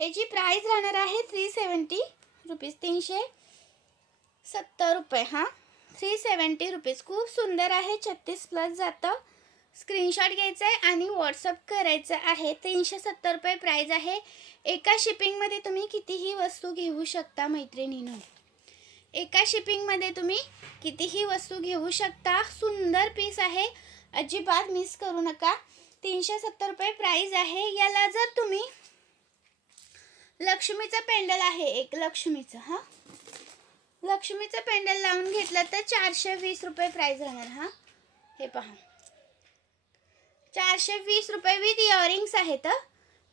याची प्राइस राहणार आहे 370 रुपीज, 370 रुपये. हां, 370 रुपीज. खूप सुंदर आहे, 36+ जातं. स्क्रीनशॉट घ्यायचा आहे आणि व्हॉट्सअप करायचं आहे. 370 रुपये प्राइस आहे. एका शिपिंगमध्ये तुम्ही कितीही वस्तू घेऊ शकता मैत्रिणींनो. एका शिपिंगमध्ये तुम्ही कितीही वस्तू घेऊ शकता. सुंदर पीस आहे, अजिबात मिस करू नका. 370 रुपये प्राइस आहे. याला जर तुम्ही लक्ष्मीचं पेंडल आहे, एक लक्ष्मीचं, हां, लक्ष्मीचं पेंडल लावून घेतलं तर 420 रुपये प्राइस राहणार. हां, हे पहा, 420 रुपये विथ इयरिंग्स आहेत.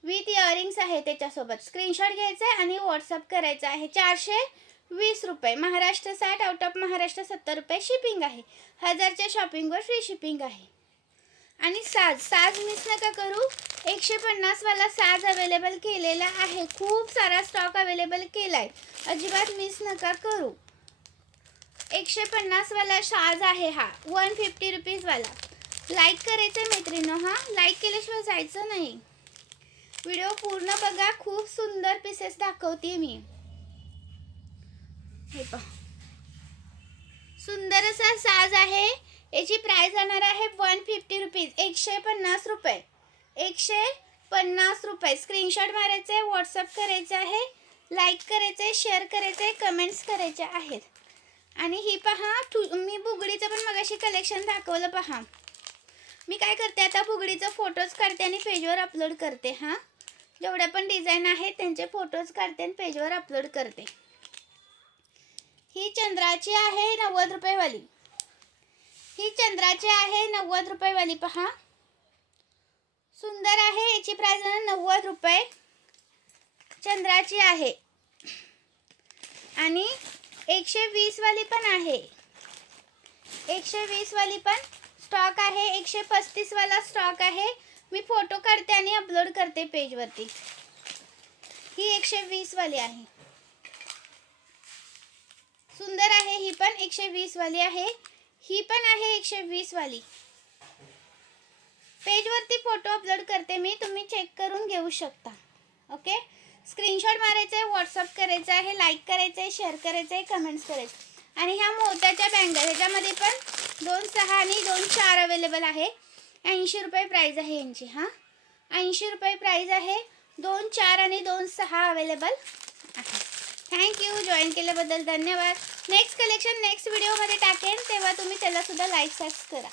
विथ इयरिंग्स आहे त्याच्यासोबत. स्क्रीनशॉट घ्यायचा आहे आणि व्हॉट्सअप करायचा आहे. 420 रुपये. महाराष्ट्र 60, आउट ऑफ महाराष्ट्र 70 रुपये शिपिंग आहे. 1000च्या शॉपिंगवर फ्री शिपिंग आहे. आणि साज मिस नका करू. 150 वाला साज अवेलेबल केलेला आहे. खूप सारा स्टॉक अवेलेबल केला आहे, अजिबात मिस नका करू. 150 वाला साज आहे हा, 150 रुपीज वाला. लाईक करायचं मैत्रिणींनो. हां, लाईक केल्याशिवाय जायचं नाही. व्हिडिओ पूर्ण बघा, खूप सुंदर पीसेस दाखवते मी. हे पहा, सुंदर असा साज आहे. याची प्राइस जाणार आहे 150 रुपीज, 150 रुपये, 150 रुपये. स्क्रीनशॉट मारायचा आहे, व्हॉट्सअप करायचं आहे, लाईक करायचं आहे, शेअर करायचं आहे, कमेंट्स करायचे आहेत. आणि ही पहा, मी बुगडीचं पण मगाशी कलेक्शन दाखवलं. पहा, मी काय करते आता, बुगडीचं फोटोज काढते आणि पेजवर अपलोड करते. हां, जेवढ्या पण डिझाईन आहेत त्यांचे फोटोज काढते आणि पेजवर अपलोड करते. ही चंद्राची आहे 90 रुपये वाली. ही चंद्राची आहे 90 रुपये वाली. पहा, सुंदर आहे. याची प्राइस 90 रुपये चंद्राची आहे. आणि 120 वाली पण आहे. 120 वाली पण स्टॉक आहे. 135 वाला स्टॉक आहे. मी फोटो काढते आणि अपलोड करते पेजवरती. ही 120 वाली आहे. सुंदर आहे. ही पण 120 वाली आहे. ही पण आहे 120 वाली. पेजवरती फोटो अपलोड करते मी, तुम्ही चेक करून घेऊ शकता. ओके, स्क्रीनशॉट मारायचा आहे, व्हॉट्सअप करायचं आहे, लाईक करायचं आहे, शेअर करायचं आहे, कमेंट्स करायचं. आणि ह्या मोत्याच्या बँगल, ह्याच्यामध्ये पण 2 6 आणि 2 4 अवेलेबल आहे. 80 रुपये प्राइस आहे यांची. हां, 80 रुपये प्राइस आहे. 2 4 आणि 2 6 अवेलेबल आहे. थँक्यू, जॉईन केल्याबद्दल धन्यवाद. नेक्स्ट कलेक्शन नेक्स्ट व्हिडिओमध्ये टाकेन, तेव्हा तुम्ही त्याला सुद्धा लाईक करा.